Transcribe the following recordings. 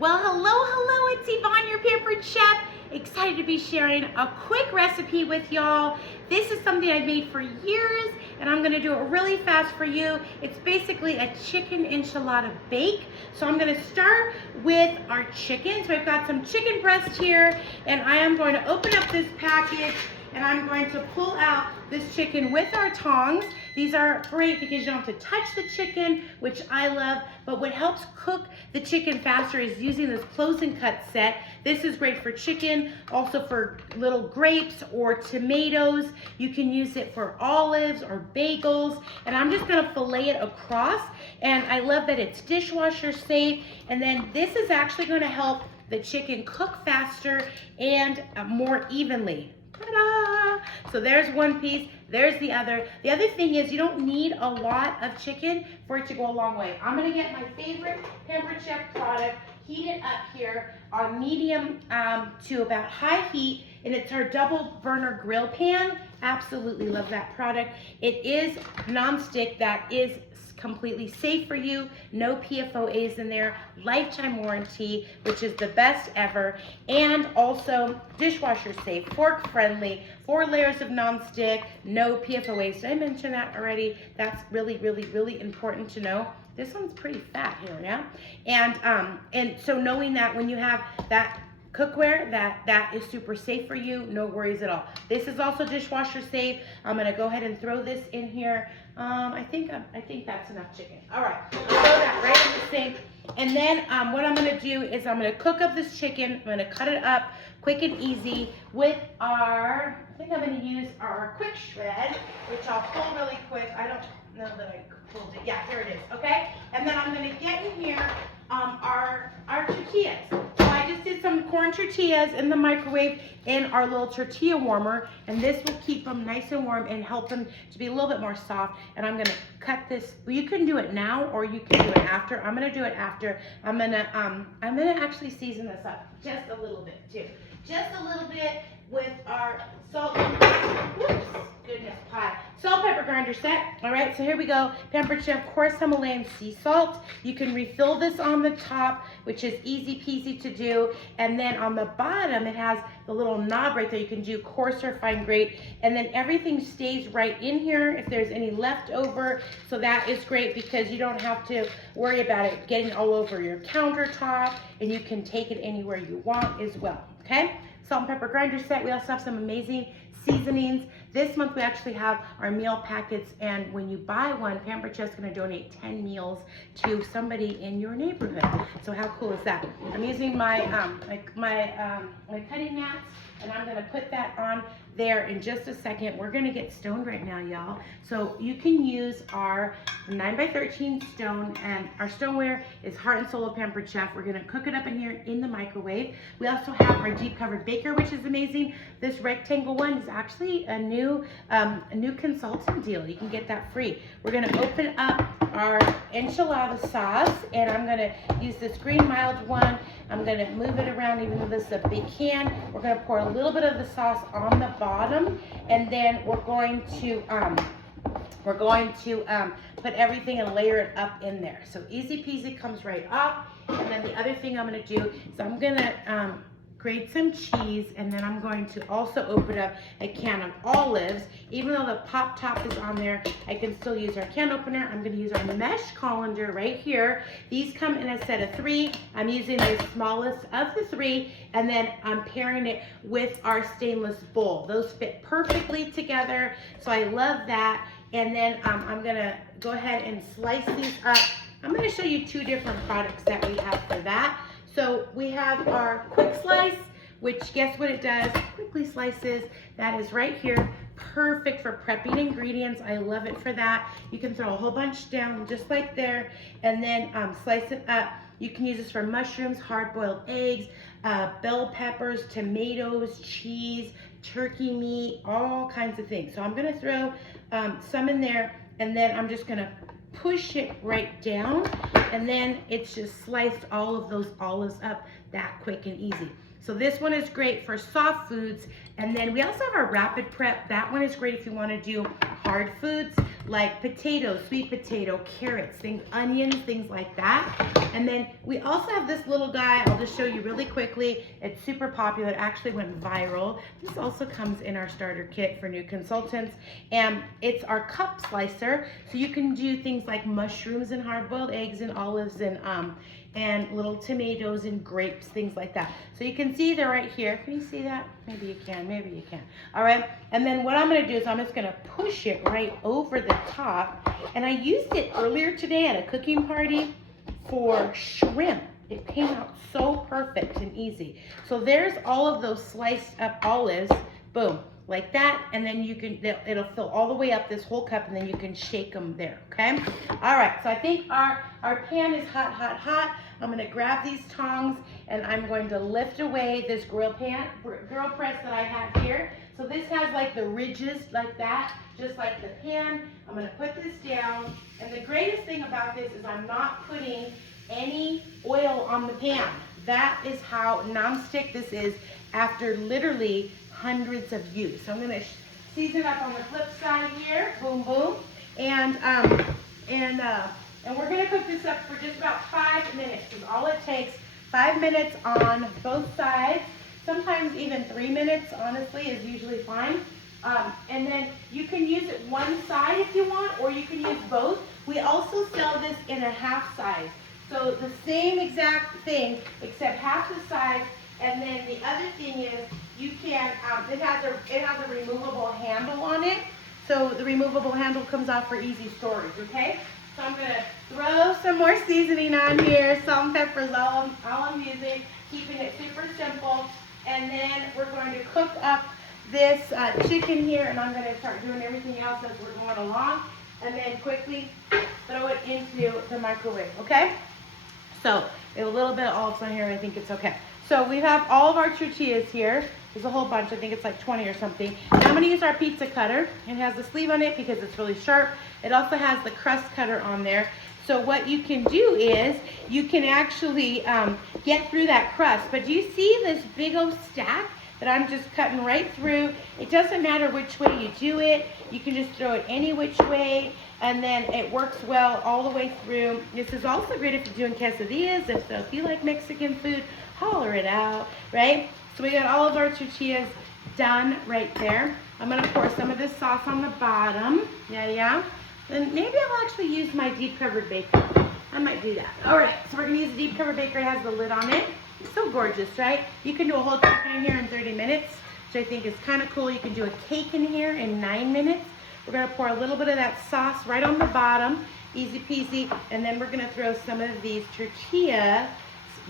Well, hello, it's Yvonne, your Pampered Chef. Excited to be sharing a quick recipe with y'all. This is something I've made for years, and I'm gonna do it really fast for you. It's basically a chicken enchilada bake. So I'm gonna start with our chicken. So I've got some chicken breast here, and I am going to open up this package, and I'm going to pull out this chicken with our tongs. These are great because you don't have to touch the chicken, which I love, but what helps cook the chicken faster is using this close and cut set. This is great for chicken, also for little grapes or tomatoes. You can use it for olives or bagels, and I'm just gonna fillet it across, and I love that it's dishwasher safe, and then this is actually gonna help the chicken cook faster and more evenly. Ta-da! So there's one piece, there's the other. The other thing is you don't need a lot of chicken for it to go a long way. I'm gonna get my favorite Pampered Chef product, heat it up here on medium to about high heat, and it's our double burner grill pan. Absolutely love that product. It is nonstick, that is completely safe for you, no PFOAs in there, lifetime warranty, which is the best ever, and also dishwasher safe, fork friendly, 4 layers of nonstick, no PFOAs. Did I mention that already? That's really important to know. This one's pretty fat here, yeah? And so knowing that when you have that cookware, that is super safe for you, no worries at all. This is also dishwasher safe. I'm gonna go ahead and throw this in here. I think that's enough chicken. All right, throw that right in the sink. And then what I'm gonna do is I'm gonna cook up this chicken. I'm gonna cut it up quick and easy with I think I'm gonna use our quick shred, which I'll pull really quick. I don't know that I pulled it. Yeah, here it is, okay? And then I'm gonna get in here our tortillas. So I just did some corn tortillas in the microwave in our little tortilla warmer, and this will keep them nice and warm and help them to be a little bit more soft. And I'm gonna cut this. Well, you can do it now or you can do it after. I'm gonna do it after. I'm gonna actually season this up just a little bit too. Just a little bit with our salt pepper grinder set. All right, so here we go. Pampered Chef coarse Himalayan sea salt. You can refill this on the top, which is easy peasy to do. And then on the bottom, it has the little knob right there. You can do coarse or fine grade. And then everything stays right in here if there's any left over. So that is great because you don't have to worry about it getting all over your countertop, and you can take it anywhere you want as well, okay? Salt and pepper grinder set. We also have some amazing seasonings. This month we actually have our meal packets, and when you buy one, Pampered Chef's gonna donate 10 meals to somebody in your neighborhood. So how cool is that? I'm using my my cutting mats, and I'm gonna put that on there in just a second. We're gonna get stoned right now, y'all. So you can use our 9x13 stone, and our stoneware is Heart and Soul of Pampered Chef. We're gonna cook it up in here in the microwave. We also have our deep covered baker, which is amazing. This rectangle one is actually a new consultant deal. You can get that free. We're gonna open up our enchilada sauce, and I'm gonna use this green mild one. I'm gonna move it around, even though this is a big can. We're gonna pour a little bit of the sauce on the bottom, and then we're going to put everything and layer it up in there. So easy peasy, comes right off. And then the other thing I'm gonna do is I'm gonna grate some cheese, and then I'm going to also open up a can of olives. Even though the pop top is on there, I can still use our can opener. I'm gonna use our mesh colander right here. These come in a set of 3. I'm using the smallest of the 3, and then I'm pairing it with our stainless bowl. Those fit perfectly together, so I love that. And then I'm gonna go ahead and slice these up. I'm gonna show you 2 different products that we have for that. So we have our quick slice, which guess what it does? Quickly slices. That is right here. Perfect for prepping ingredients. I love it for that. You can throw a whole bunch down just like there, and then slice it up. You can use this for mushrooms, hard-boiled eggs, bell peppers, tomatoes, cheese, turkey meat, all kinds of things. So I'm gonna throw some in there, and then I'm just gonna push it right down, and then it's just sliced all of those olives up that quick and easy. So this one is great for soft foods. And then we also have our rapid prep. That one is great if you want to do hard foods. like potatoes, sweet potato, carrots, things, onions, things like that. And then we also have this little guy. I'll just show you really quickly. It's super popular. It actually went viral. This also comes in our starter kit for new consultants. And it's our cup slicer. So you can do things like mushrooms and hard-boiled eggs and olives and little tomatoes and grapes, things like that. So you can see they're right here. Can you see that? Maybe you can, maybe you can. All right, and then what I'm gonna do is I'm just gonna push it right over the top. And I used it earlier today at a cooking party for shrimp. It came out so perfect and easy. So there's all of those sliced up olives, boom, like that, and then you can, it'll fill all the way up this whole cup, and then you can shake them there, okay? All right, so I think our pan is hot, hot, hot. I'm gonna grab these tongs, and I'm going to lift away this grill press that I have here. So this has like the ridges like that, just like the pan. I'm gonna put this down, and the greatest thing about this is I'm not putting any oil on the pan. That is how nonstick this is after literally hundreds of use. So I'm gonna season up on the flip side here, boom, boom, and we're gonna cook this up for just about 5 minutes, because all it takes, 5 minutes on both sides. Sometimes even 3 minutes, honestly, is usually fine. And then you can use it one side if you want, or you can use both. We also sell this in a half size. So the same exact thing, except half the size. And then the other thing is, you can, it has a removable handle on it. So the removable handle comes off for easy storage, okay? So I'm gonna throw some more seasoning on here, salt and pepper is all I'm using, keeping it super simple. And then we're going to cook up this chicken here, and I'm gonna start doing everything else as we're going along. And then quickly throw it into the microwave, okay? So we have a little bit of olives on here, and I think it's okay. So we have all of our tortillas here. There's a whole bunch, I think it's like 20 or something. Now I'm gonna use our pizza cutter. It has the sleeve on it because it's really sharp. It also has the crust cutter on there. So what you can do is, you can actually get through that crust. But do you see this big old stack that I'm just cutting right through? It doesn't matter which way you do it. You can just throw it any which way, and then it works well all the way through. This is also great if you're doing quesadillas. If you like Mexican food, holler it out, right? So we got all of our tortillas done right there. I'm gonna pour some of this sauce on the bottom. Yeah. And maybe I'll actually use my deep covered baker. I might do that. All right, so we're gonna use the deep covered baker. It has the lid on it. It's so gorgeous, right? You can do a whole chicken in here in 30 minutes, which I think is kind of cool. You can do a cake in here in 9 minutes. We're gonna pour a little bit of that sauce right on the bottom, easy peasy, and then we're gonna throw some of these tortillas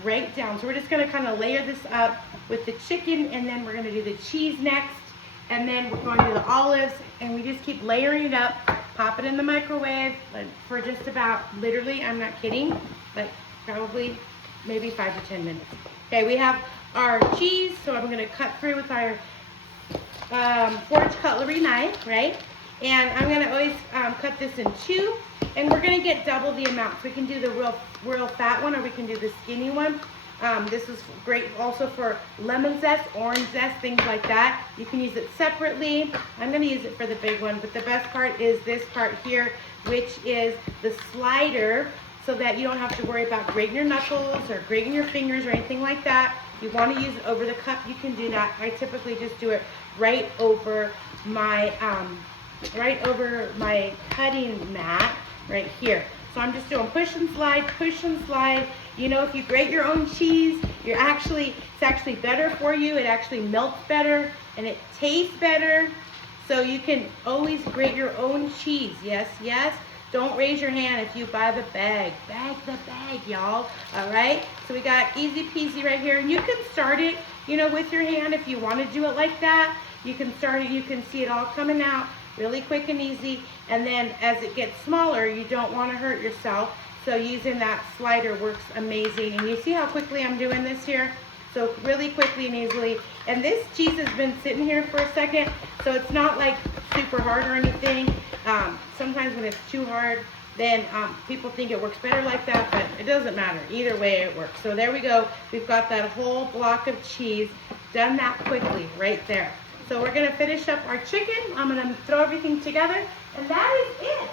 right down. So we're just gonna kind of layer this up with the chicken, and then we're gonna do the cheese next, and then we're going to do the olives, and we just keep layering it up, pop it in the microwave for just about, literally, I'm not kidding, but probably maybe 5 to 10 minutes. Okay, we have our cheese, so I'm gonna cut through with our 4-inch cutlery knife, right? And I'm gonna always cut this in 2, and we're gonna get double the amount. So we can do the real fat one, or we can do the skinny one. This is great also for lemon zest, orange zest, things like that. You can use it separately. I'm gonna use it for the big one, but the best part is this part here, which is the slider, so that you don't have to worry about grating your knuckles or grating your fingers or anything like that. If you wanna use it over the cup, you can do that. I typically just do it right over my cutting mat right here. So I'm just doing push and slide, push and slide. You know, if you grate your own cheese, it's actually better for you. It actually melts better and it tastes better. So you can always grate your own cheese. Yes. Don't raise your hand if you buy the bag. Bag the bag, y'all. All right. So we got easy peasy right here. And you can start it, you know, with your hand if you want to do it like that. You can start it. You can see it all coming out really quick and easy. And then as it gets smaller, you don't want to hurt yourself. So using that slider works amazing. And you see how quickly I'm doing this here? So really quickly and easily. And this cheese has been sitting here for a second, so it's not like super hard or anything. Sometimes when it's too hard, then people think it works better like that, but it doesn't matter. Either way it works. So there we go. We've got that whole block of cheese done that quickly right there. So we're gonna finish up our chicken. I'm gonna throw everything together, and that is it.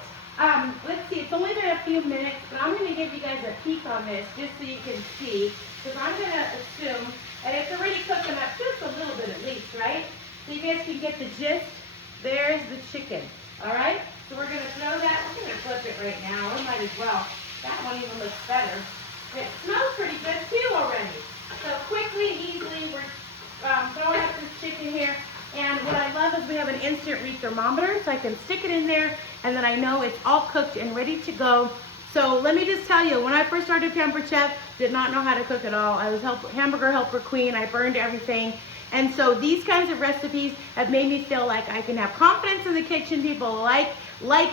Let's see, it's only been a few minutes, but I'm gonna give you guys a peek on this just so you can see, because I'm gonna assume, and it's already cooking up just a little bit at least, right? So you guys can get the gist. There's the chicken, all right? So we're gonna throw that, we're gonna flip it right now, we might as well. That one even looks better. It smells pretty good too already. So quickly and easily, we're throwing up this chicken here. And what I love is we have an instant read thermometer, so I can stick it in there, and then I know it's all cooked and ready to go. So let me just tell you, when I first started Pampered Chef, did not know how to cook at all. I was hamburger helper queen. I burned everything. And so these kinds of recipes have made me feel like I can have confidence in the kitchen. People like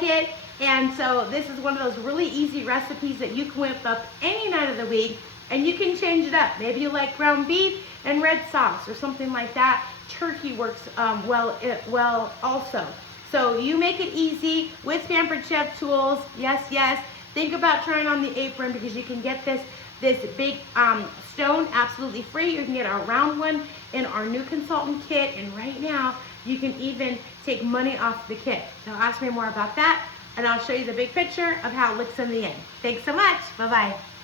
it. And so this is one of those really easy recipes that you can whip up any night of the week, and you can change it up. Maybe you like ground beef and red sauce or something like that. Turkey works well also. So you make it easy with Pampered Chef tools. Yes, yes. Think about trying on the apron, because you can get this big stone absolutely free. You can get our round one in our new consultant kit, and right now you can even take money off the kit. So ask me more about that, and I'll show you the big picture of how it looks in the end. Thanks so much. Bye-bye.